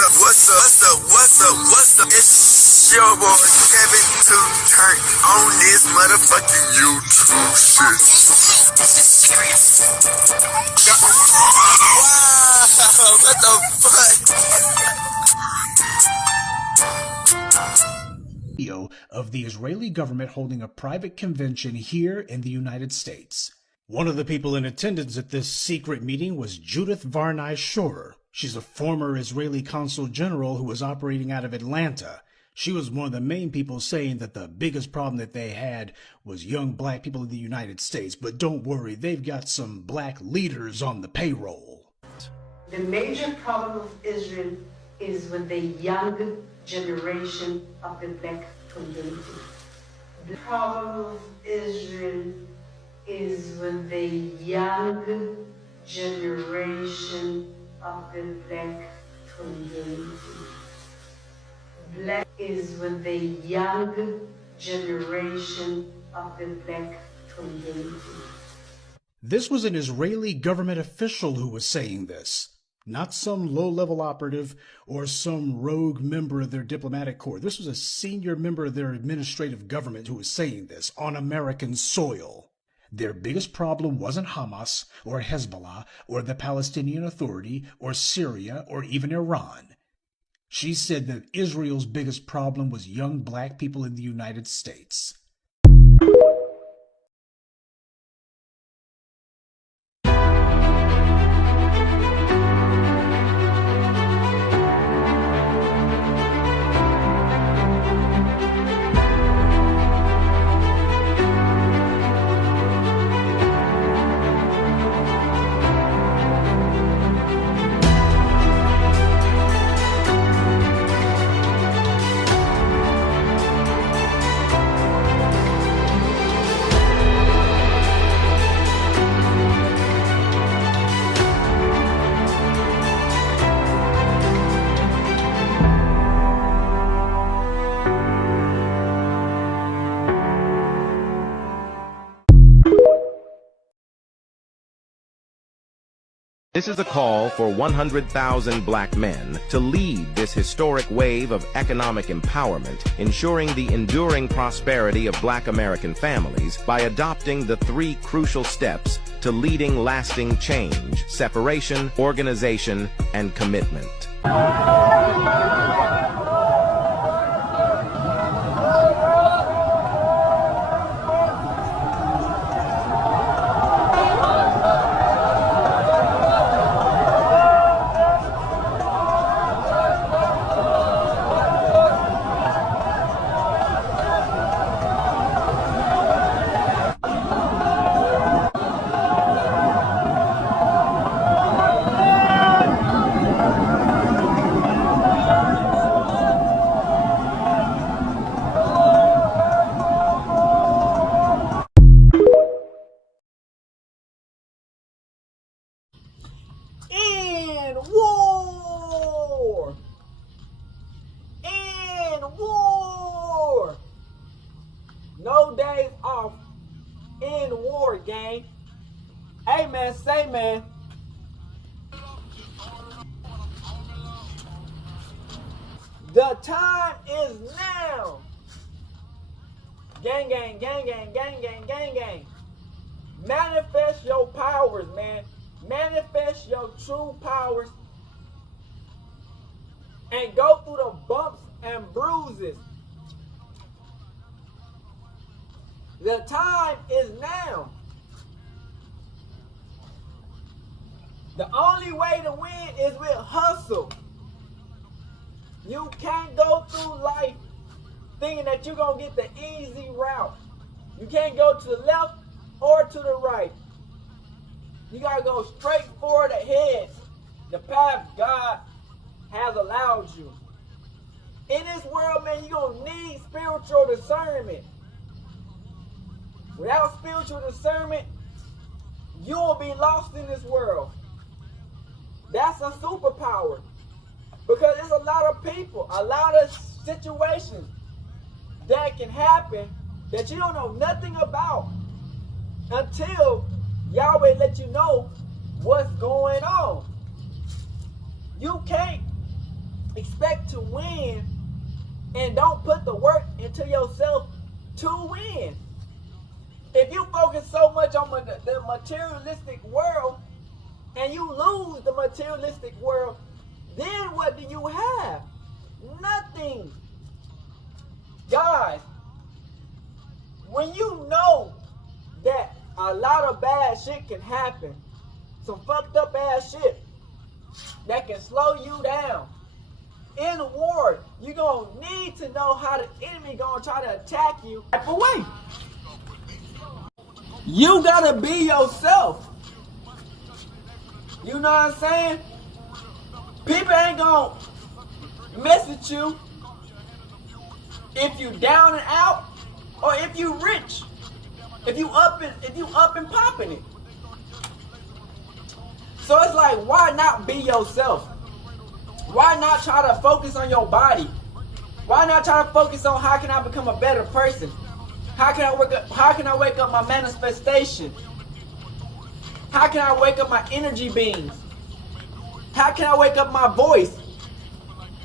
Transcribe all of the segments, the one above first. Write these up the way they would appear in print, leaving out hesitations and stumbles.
What's up? It's your boy Kevin to turn on this motherfucking YouTube shit. This is serious. Wow, what the fuck? Video of the Israeli government holding a private convention here in the United States. One of the people in attendance at this secret meeting was Judith Varney Shorer. She's a former Israeli consul general who was operating out of Atlanta. She was one of the main people saying that the biggest problem that they had was young black people in the United States. But don't worry, they've got some black leaders on the payroll. The major problem of Israel is with the young generation of the black community. The problem of Israel is with the young generation of the black community. Black is with the young generation of the black community. This was an Israeli government official who was saying this, not some low-level operative or some rogue member of their diplomatic corps. This was a senior member of their administrative government who was saying this on American soil. Their biggest problem wasn't Hamas or Hezbollah or the Palestinian Authority or Syria or even Iran. She said that Israel's biggest problem was young black people in the United States. This is a call for 100,000 black men to lead this historic wave of economic empowerment, ensuring the enduring prosperity of black American families by adopting the 3 crucial steps to leading lasting change: separation, organization, and commitment. No days off in war, gang. Hey, man, say, man. The time is now. Gang, gang, gang, gang, gang, gang, gang, gang. Manifest your powers, man. Manifest your true powers. And go through the bumps and bruises. The time is now. The only way to win is with hustle. You can't go through life thinking that you're going to get the easy route. You can't go to the left or to the right. You got to go straight forward ahead, the path God has allowed you. In this world, man, you're going to need spiritual discernment. Without spiritual discernment, you will be lost in this world. That's a superpower. Because there's a lot of people, a lot of situations that can happen that you don't know nothing about until Yahweh let you know what's going on. You can't expect to win and don't put the work into yourself to win. If you focus so much on the materialistic world and you lose the materialistic world, then what do you have? Nothing. Guys, when you know that a lot of bad shit can happen, some fucked up ass shit that can slow you down, in a war, you're going to need to know how the enemy going to try to attack you. Away. You got to be yourself. You know what I'm saying? People ain't going to mess with you if you down and out or if you rich. If you up and popping it. So it's like, why not be yourself? Why not try to focus on your body? Why not try to focus on how can I become a better person? How can I wake up my manifestation? How can I wake up my energy beings? How can I wake up my voice?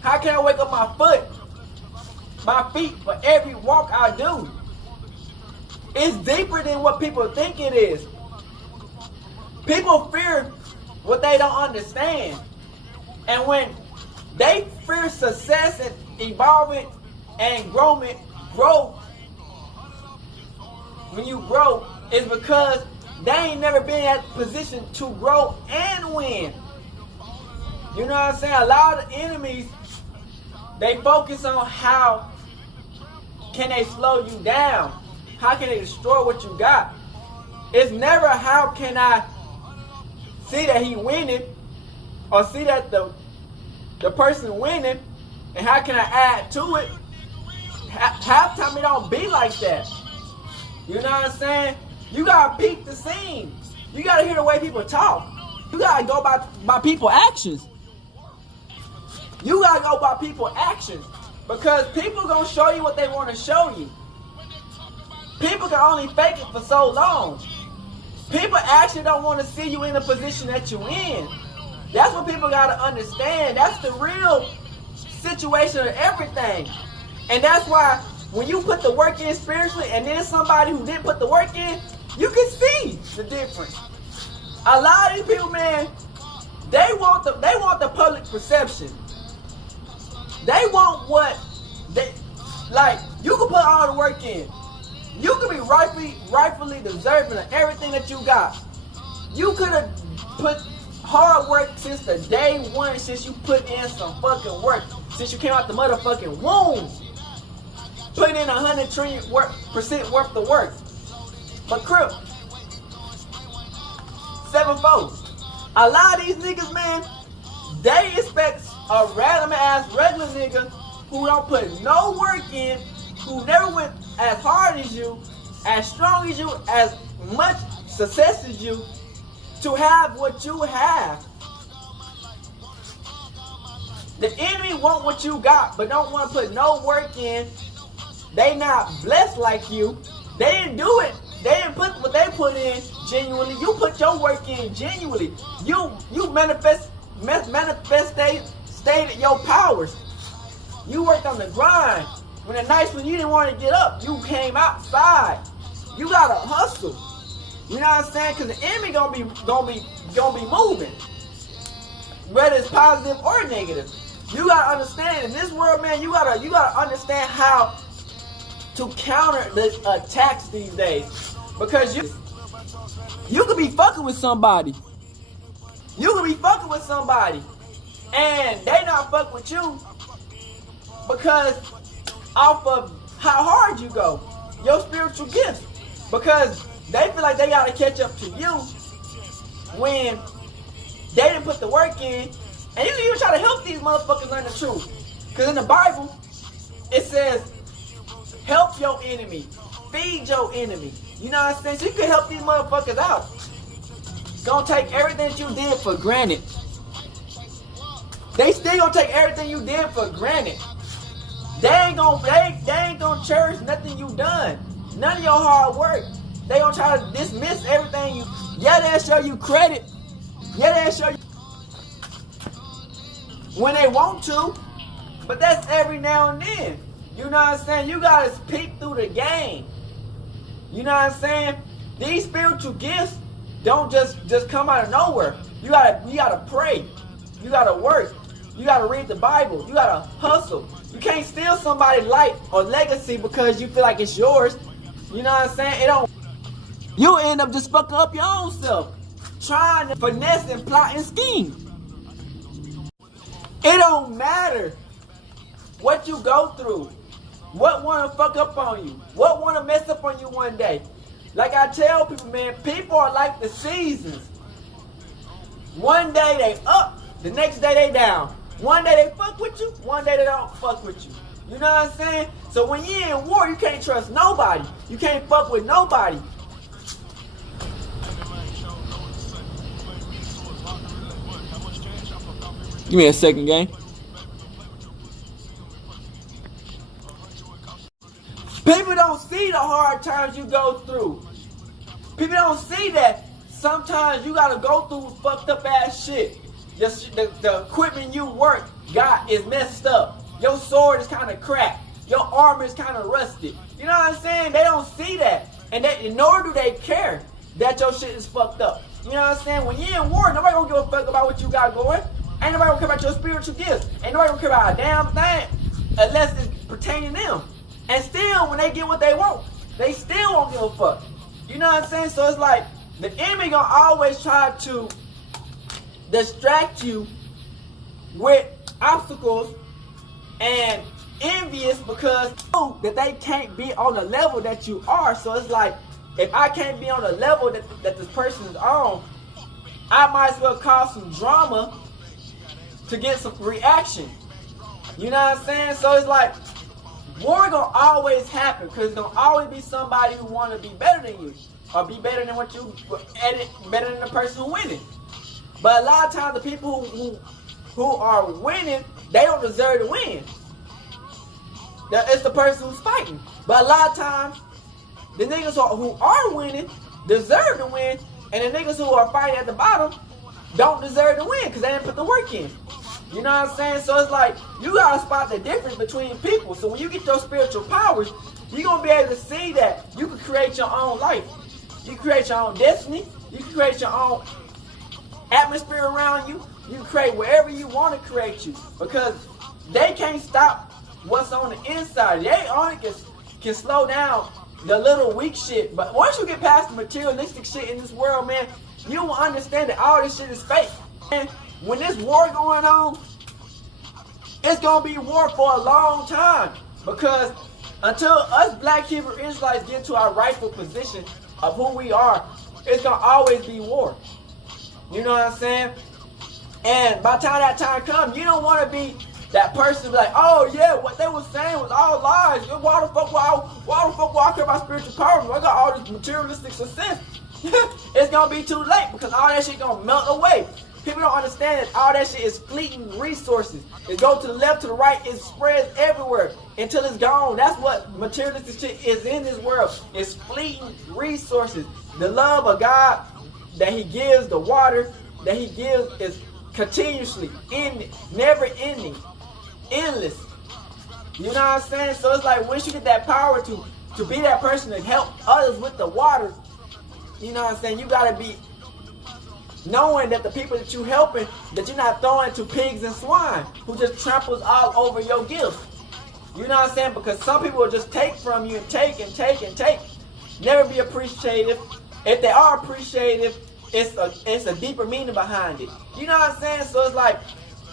How can I wake up my feet for every walk I do? It's deeper than what people think it is. People fear what they don't understand. And when they fear success and evolving and grow, when you grow, it's because they ain't never been in that position to grow and win. You know what I'm saying? A lot of enemies, they focus on how can they slow you down? How can they destroy what you got? It's never how can I see that he winning or see that the person winning and how can I add to it? Half time it don't be like that. You know what I'm saying? You gotta peep the scene. You gotta hear the way people talk. You gotta go by people's actions. You gotta go by people's actions. Because people gonna show you what they want to show you. People can only fake it for so long. People actually don't want to see you in the position that you're in. That's what people got to understand. That's the real situation of everything. And that's why when you put the work in spiritually and then somebody who didn't put the work in, you can see the difference. A lot of these people, man, they want the public perception. They want what they like. You can put all the work in. You could be rightfully deserving of everything that you got. You could have put hard work since the day one, since you put in some fucking work, since you came out the motherfucking womb. Put in 100 trillion percent worth of work. But Crip, 7-4. A lot of these niggas, man, they expect a random ass regular nigga who don't put no work in, who never went as hard as you, as strong as you, as much success as you, to have what you have. The enemy want what you got, but don't want to put no work in. They not blessed like you. They didn't do it. They didn't put what they put in genuinely. You put your work in genuinely. You manifested your powers. You worked on the grind. When the nights when you didn't want to get up, you came outside. You gotta hustle. You know what I'm saying? Cause the enemy gonna be moving, whether it's positive or negative. You gotta understand in this world, man. You gotta understand how to counter the attacks these days, because you could be fucking with somebody. You could be fucking with somebody, and they not fuck with you because off of how hard you go, your spiritual gifts, because they feel like they gotta catch up to you when they didn't put the work in. And you can even try to help these motherfuckers learn the truth, because in the Bible it says help your enemy, feed your enemy. You know what I'm saying? So you can help these motherfuckers out. Gonna take everything that you did for granted. They still gonna take everything you did for granted. They ain't gonna cherish nothing you done. None of your hard work. They gonna try to dismiss everything you. Yeah, they'll show you credit. Yeah, they'll show you when they want to. But that's every now and then. You know what I'm saying? You gotta peek through the game. You know what I'm saying? These spiritual gifts don't just come out of nowhere. You gotta pray. You gotta work. You gotta read the Bible. You gotta hustle. You can't steal somebody's life or legacy because you feel like it's yours. You know what I'm saying? It don't. You end up just fucking up your own self, trying to finesse and plot and scheme. It don't matter what you go through, what wanna fuck up on you, what wanna mess up on you one day. Like I tell people, man, people are like the seasons. One day they up, the next day they down. One day they fuck with you, one day they don't fuck with you. You know what I'm saying? So when you're in war, you can't trust nobody. You can't fuck with nobody. Give me a second, gang. People don't see the hard times you go through. People don't see that sometimes you gotta go through fucked up ass shit. The equipment you got is messed up. Your sword is kind of cracked. Your armor is kind of rusted. You know what I'm saying? They don't see that. And nor do they care that your shit is fucked up. You know what I'm saying? When you're in war, nobody gonna give a fuck about what you got going. Ain't nobody gonna care about your spiritual gifts. Ain't nobody gonna care about a damn thing unless it's pertaining to them. And still, when they get what they want, they still won't give a fuck. You know what I'm saying? So it's like, the enemy gonna always try to distract you with obstacles and envious because they know that they can't be on the level that you are. So it's like, if I can't be on the level that this person is on, I might as well cause some drama to get some reaction. You know what I'm saying? So it's like, war gonna always happen because there's gonna always be somebody who wanna be better than you or be better than what you better than the person who winning. But a lot of times the people who are winning, they don't deserve to win. It's the person who's fighting. But a lot of times, the niggas who are winning deserve to win, and the niggas who are fighting at the bottom don't deserve to win because they didn't put the work in. You know what I'm saying? So it's like, you gotta spot the difference between people. So when you get your spiritual powers, you're gonna be able to see that you can create your own life. You can create your own destiny. You can create your own atmosphere around you. You can create wherever you want to create you, because they can't stop what's on the inside. They only can slow down the little weak shit. But once you get past the materialistic shit in this world, man, you will understand that all this shit is fake. And when this war going on, it's gonna be war for a long time, because until us Black Hebrew Israelites get to our rightful position of who we are, it's gonna always be war. You know what I'm saying? And by the time that time comes, you don't want to be that person like, oh yeah, what they were saying was all lies. Why the fuck would I care about spiritual power? I got all this materialistic success. It's gonna be too late, because all that shit gonna melt away. People don't understand that all that shit is fleeting resources. It goes to the left, to the right, it spreads everywhere until it's gone. That's what materialistic shit is in this world. It's fleeting resources. The love of God that He gives, the water that He gives is continuously, never ending, endless. You know what I'm saying? So it's like, once you get that power to be that person to help others with the water, you know what I'm saying? You gotta be knowing that the people that you helping, that you're not throwing to pigs and swine who just tramples all over your gifts. You know what I'm saying? Because some people will just take from you and take and take and take. Never be appreciative. If they are appreciative, it's a deeper meaning behind it. You know what I'm saying? So it's like,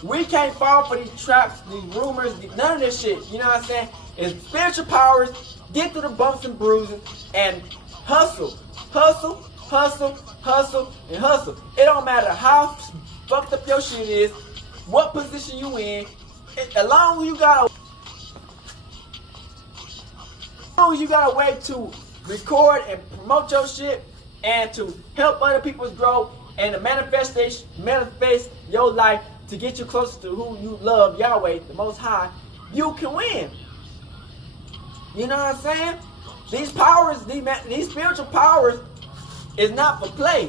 we can't fall for these traps, these rumors, none of this shit. You know what I'm saying? It's spiritual powers, get through the bumps and bruises, and hustle. Hustle, hustle, hustle, and hustle. It don't matter how fucked up your shit is, what position you in, as long as you got a way to record and promote your shit and to help other people grow and to manifest your life to get you closer to who you love, Yahweh, the Most High, you can win. You know what I'm saying? These powers, these spiritual powers is not for play.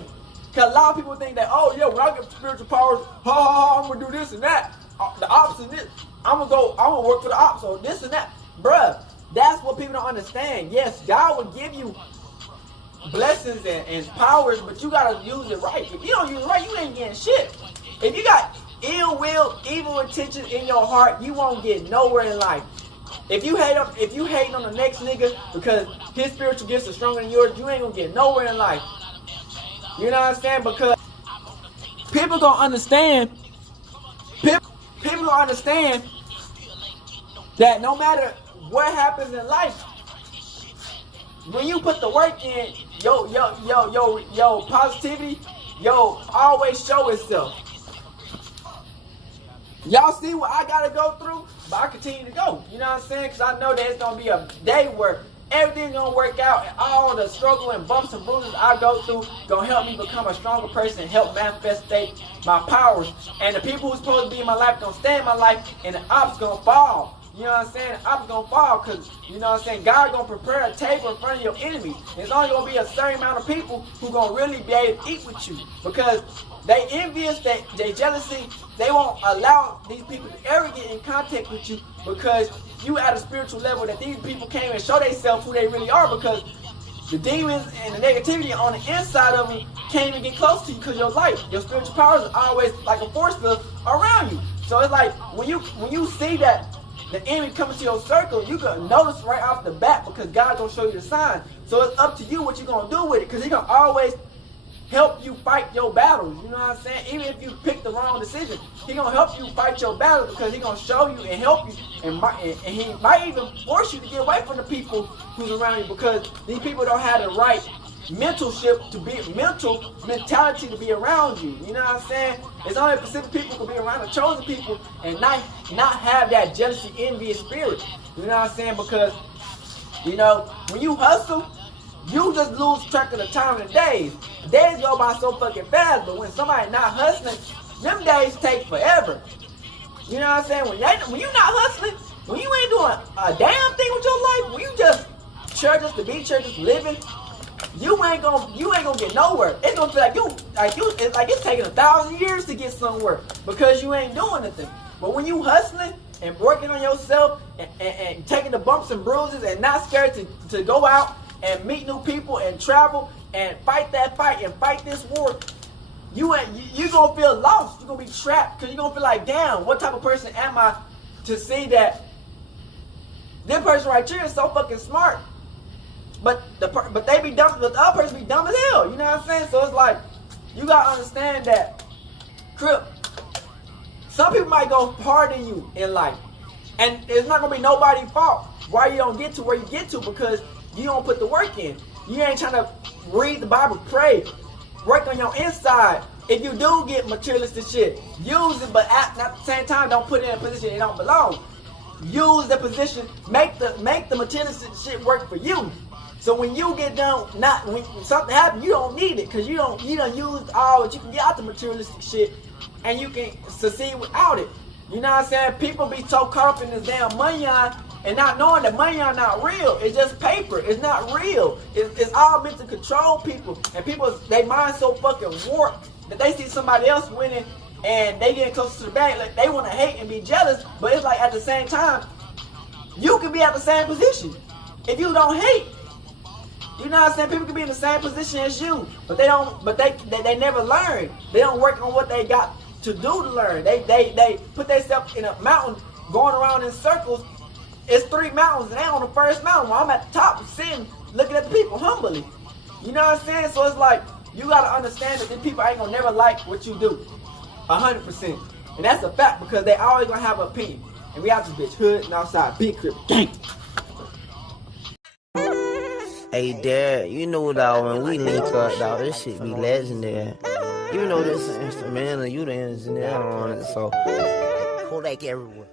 Because a lot of people think that, oh yeah, when I get spiritual powers, I'm going to do this and that. The opposite is this. I'm gonna work for the ops, or this and that. Bruh, that's what people don't understand. Yes, God will give you blessings and powers, but you gotta use it right. If you don't use it right, you ain't getting shit. If you got ill will, evil intentions in your heart, you won't get nowhere in life. If you hate on the next nigga because his spiritual gifts are stronger than yours, you ain't gonna get nowhere in life. You know what I'm saying? Because people gonna understand. People gonna understand that no matter what happens in life, when you put the work in, yo positivity, always show itself. Y'all see what I gotta go through, but I continue to go. You know what I'm saying? Because I know that it's gonna be a day where everything's gonna work out, and all the struggle and bumps and bruises I go through gonna help me become a stronger person and help manifestate my powers. And the people who's supposed to be in my life gonna stay in my life, and the ops gonna fall. You know what I'm saying? The ops gonna fall because, you know what I'm saying, God gonna prepare a table in front of your enemies. There's only gonna be a certain amount of people who gonna really be able to eat with you, because they envious, they jealousy, they won't allow these people to ever get in contact with you, because you at a spiritual level that these people can't even show themselves who they really are, because the demons and the negativity on the inside of them can't even get close to you, because your light, your spiritual powers are always like a force field around you. So it's like when you see that the enemy coming to your circle, you can notice right off the bat, because God gonna show you the sign. So it's up to you what you're gonna do with it, because He gonna always help you fight your battles. You know what I'm saying? Even if you pick the wrong decision, He gonna help you fight your battles, because He gonna show you and help you, and He might even force you to get away from the people who's around you, because these people don't have the right mental mentality to be around you. You know what I'm saying? It's only specific people can be around the chosen people and not have that jealousy, envious spirit. You know what I'm saying? Because, you know, when you hustle, you just lose track of the time and the days. Days go by so fucking fast, but when somebody not hustling, them days take forever. You know what I'm saying? When you not hustling, when you ain't doing a damn thing with your life, when you just churches to be churches living, you ain't gonna get nowhere. It's gonna feel like it's taking 1,000 years to get somewhere, because you ain't doing anything. But when you hustling and working on yourself and taking the bumps and bruises and not scared to go out and meet new people and travel and fight that fight and fight this war, you gonna feel lost. You're gonna be trapped, because you're gonna feel like, damn, what type of person am I to see that this person right here is so fucking smart, but they be dumb, but the other person be dumb as hell. You know what I'm saying? So it's like, you gotta understand that, Crip, some people might go harder than you in life, and it's not gonna be nobody's fault why you don't get to where you get to, because you don't put the work in. You ain't trying to read the Bible, pray, work on your inside. If you do get materialistic shit, use it, but at the same time, don't put it in a position it don't belong. Use the position, make the materialistic shit work for you. So when you get done, when something happens, you don't need it, because you done used all that you can get out the materialistic shit, and you can succeed without it. You know what I'm saying? People be so caught up in this damn money and not knowing that money are not real. It's just paper. It's not real. It's all meant to control people. And people, they mind so fucking warped that they see somebody else winning and they get closer to the bag. Like, they want to hate and be jealous, but it's like, at the same time, you can be at the same position if you don't hate. You know what I'm saying? People can be in the same position as you, but they never learn. They don't work on what they got to do to learn. They put themselves in a mountain going around in circles. It's 3 mountains, and they on the first mountain while I'm at the top sitting, looking at the people humbly. You know what I'm saying? So it's like, you gotta understand that these people ain't gonna never like what you do. 100%. And that's a fact, because they always gonna have an opinion. And we out this bitch, hood and outside, big crib, gang. Hey, Dad, you know, dog, when we link up, dog, this shit be legendary. You know this instrumental, you the engineer on it, so Kodak everywhere.